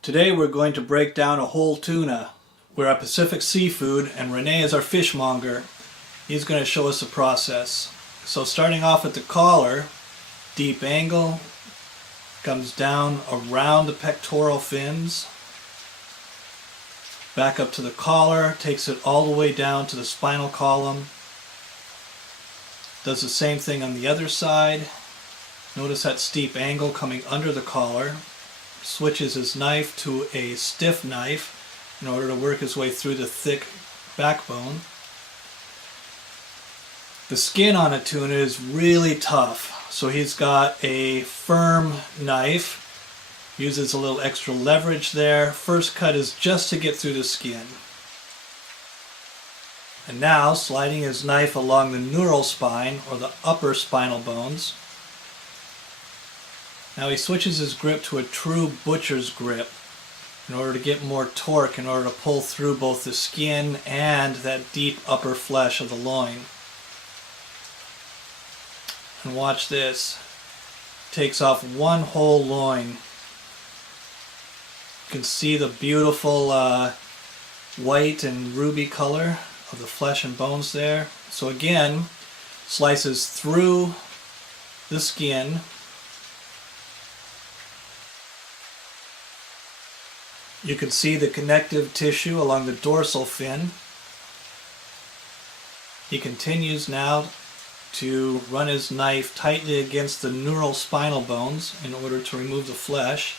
Today we're going to break down a whole tuna. We're at Pacific Seafood and Renee is our fishmonger. He's going to show us the process. So starting off at the collar, deep angle, comes down around the pectoral fins, back up to the collar, takes it all the way down to the spinal column. Does the same thing on the other side. Notice that steep angle coming under the collar. Switches his knife to a stiff knife in order to work his way through the thick backbone. The skin on a tuna is really tough, so he's got a firm knife, uses a little extra leverage there. First cut is just to get through the skin. And now sliding his knife along the neural spine, or the upper spinal bones. Now he switches his grip to a true butcher's grip in order to get more torque, in order to pull through both the skin and that deep upper flesh of the loin. And watch this. Takes off one whole loin. You can see the beautiful white and ruby color of the flesh and bones there. So again, slices through the skin. You can see the connective tissue along the dorsal fin. He continues now to run his knife tightly against the neural spinal bones in order to remove the flesh.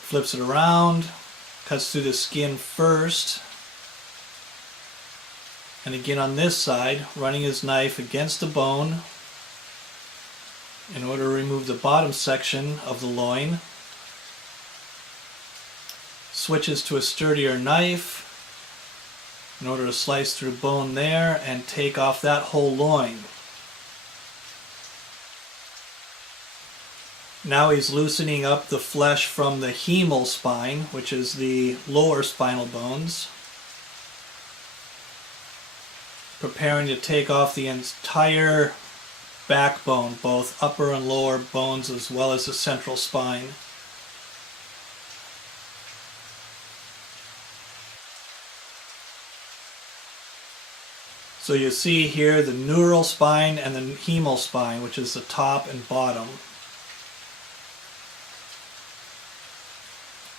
Flips it around, cuts through the skin first. And again on this side, running his knife against the bone in order to remove the bottom section of the loin. Switches to a sturdier knife in order to slice through bone there and take off that whole loin. Now he's loosening up the flesh from the hemal spine, which is the lower spinal bones. Preparing to take off the entire backbone, both upper and lower bones, as well as the central spine. So you see here the neural spine and the hemal spine, which is the top and bottom.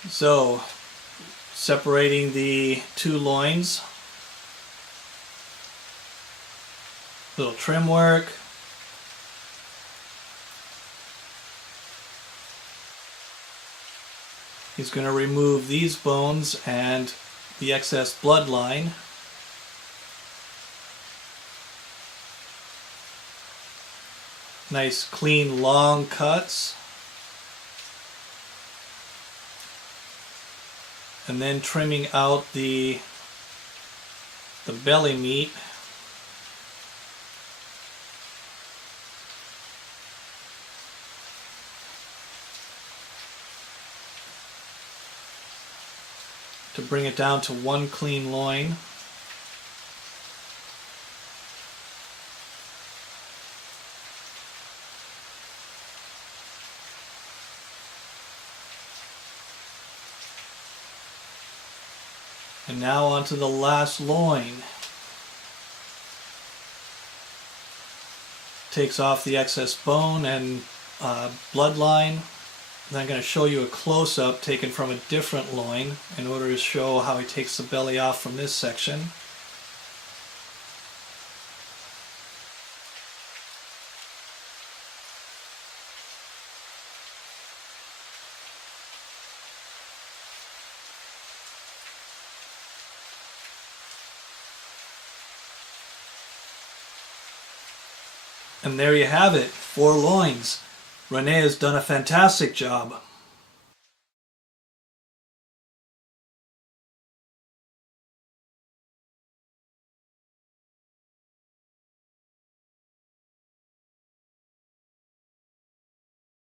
So separating the two loins. Little trim work. He's going to remove these bones and the excess bloodline. Nice clean long cuts. And then trimming out the belly meat. To bring it down to one clean loin. And now onto the last loin. Takes off the excess bone and bloodline. And I'm going to show you a close-up taken from a different loin in order to show how he takes the belly off from this section. And there you have it, 4 loins. Renee has done a fantastic job.